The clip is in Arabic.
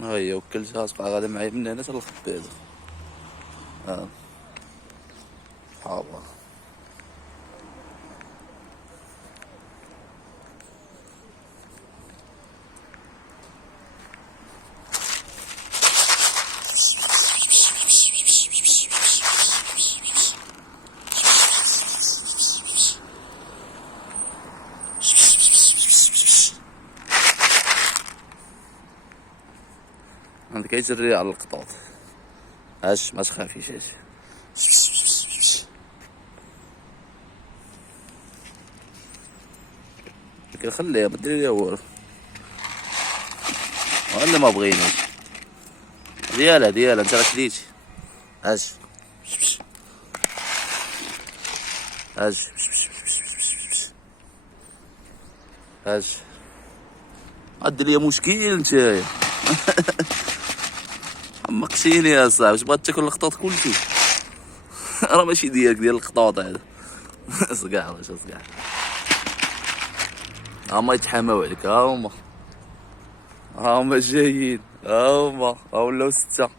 ها هي وكلتها تبقى غادا معايا من هنا حتى الخبازة. حاضر. عندك يجري على القطاط. اش ما تخافيش اش. لكن خليها ما دير ليها والو. وانا ما بغيناش. ديالها انت راك كليتي. اش اش اش عاد ليا مشكل نتايا. عمقتيني يا صاحبي، تبغى تاكل الخطاط كلشي. راه ماشي ديالك، ديال الخطاط هذا. صقع واش صقع. هما يتحاماو عليك، هما جايين، هما ولاو 6.